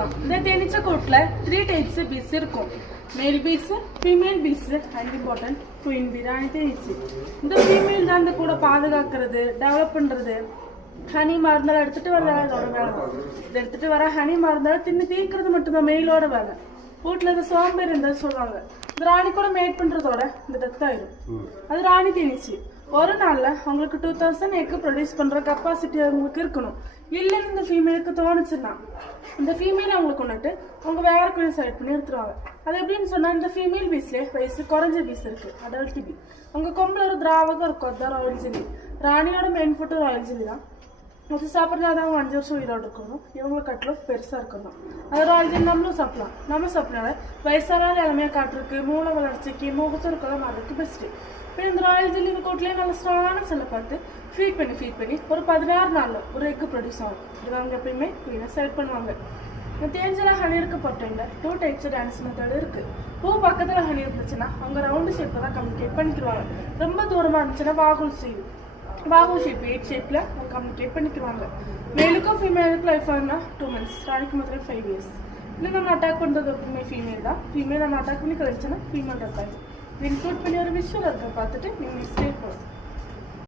தான். இந்த தேனீச்ச கூட்டுல 3 டைப்ஸ் பீஸ் இருக்கும். Male bees, female bees, and important queen bee ராணி தேனீச்சி. இந்த ஃபீமேல் தான் இந்த கூட பாதுகாக்கிறது, டெவலப் பண்றது, ஹனி மருந்தால எடுத்துட்டு வர இதோட வேலை. இதை எடுத்துட்டு வர ஹனி மருந்தால தின்னு தீர்க்கிறது மட்டும்தான் மெயிலோட வேலை. வீட்டுல இந்த சோம்பேறி இருந்தாலும் சொல்லுவாங்க. இந்த ராணி கூட மேட் பண்றதோட இந்த டெத் ஆயிடும். அது ராணி தேனீச்சி. ஒரு நாள்ல அவங்களுக்கு 2000 எக் ப்ரொடியூஸ் பண்ற கெப்பாசிட்டி அவங்களுக்கு இருக்கணும். இல்லைன்னு இந்த ஃபீமேலுக்கு தோணுச்சுன்னா இந்த ஃபீமேல் அவங்களுக்கு கொண்டுட்டு அவங்க வேற குயின் செலக்ட் பண்ணி எடுத்துருவாங்க. அது எப்படின்னு சொன்னா இந்த ஃபீமேல் பீஸ்ல வயசு குறைஞ்ச பீஸ் இருக்கு, அடல்ட் பீ. அவங்க கொம்புல ஒரு திராவகம் இருக்கும், அதுதான் ராயல் ஜெல்லி. ராணியோட மெயின் ஃபுட்டு ராயல் ஜெல்லி தான். அது சாப்பிட்றதுனால தான் அவங்க 5 வருஷம் உயிரோடு இருக்கணும். இவங்களை கட்டிலும் பெருசா இருக்கணும். அது ராயல் ஜெல்லி நம்மளும் சாப்பிடலாம். நம்ம சாப்பிட்றனால வயசான இளமையா காட்டுறதுக்கு, மூளை வளர்ச்சிக்கு, முகச்சுருக்கெல்லாம் அதுக்கு பெஸ்ட். இப்போ இந்த ராயல் ஜெல்லி கூட்டிலே நல்ல ஸ்ட்ராங்கான செல்லை பார்த்து ஃபீட் பண்ணி ஒரு 16 நாள்ல ஒரு எக்கு ப்ரொடியூஸ் ஆகும். இது அவங்க எப்பயுமே குயினை செலக்ட் பண்ணுவாங்க. இந்த தேஞ்செல்லாம் ஹனி இருக்க போட்டேன்ல 2 டைப்ஸ் டான்ஸ் மெத்தட் இருக்கு. பூ பக்கத்துல ஹனி இருந்துச்சுன்னா அவங்க ரவுண்டு ஷேப்ல தான் கம்யூனிகேட் பண்ணிக்குவாங்க. ரொம்ப தூரமா இருந்துச்சுன்னா வாகுல் ஷேப் 8 ஷேப்ல அவங்க கம்யூனிகேட் பண்ணிக்குவாங்க. மேலுக்கும் ஃபீமேலுக்கும் லைஃப் ஆகுனா 2 months, ராணிக்கு மாத்திரம் 5 years. இல்லை நம்ம அட்டாக் பண்றது எப்பவுமே ஃபீமேல் தான். ஃபீமேல் நம்ம அட்டாக் பண்ணி கழிச்சுன்னா ஃபீமேல் இருக்காது. இன்க்ளூட் பண்ணி ஒரு விஷயம் இருக்க பார்த்துட்டு நீங்கள் ஸ்டேட் போகணும்.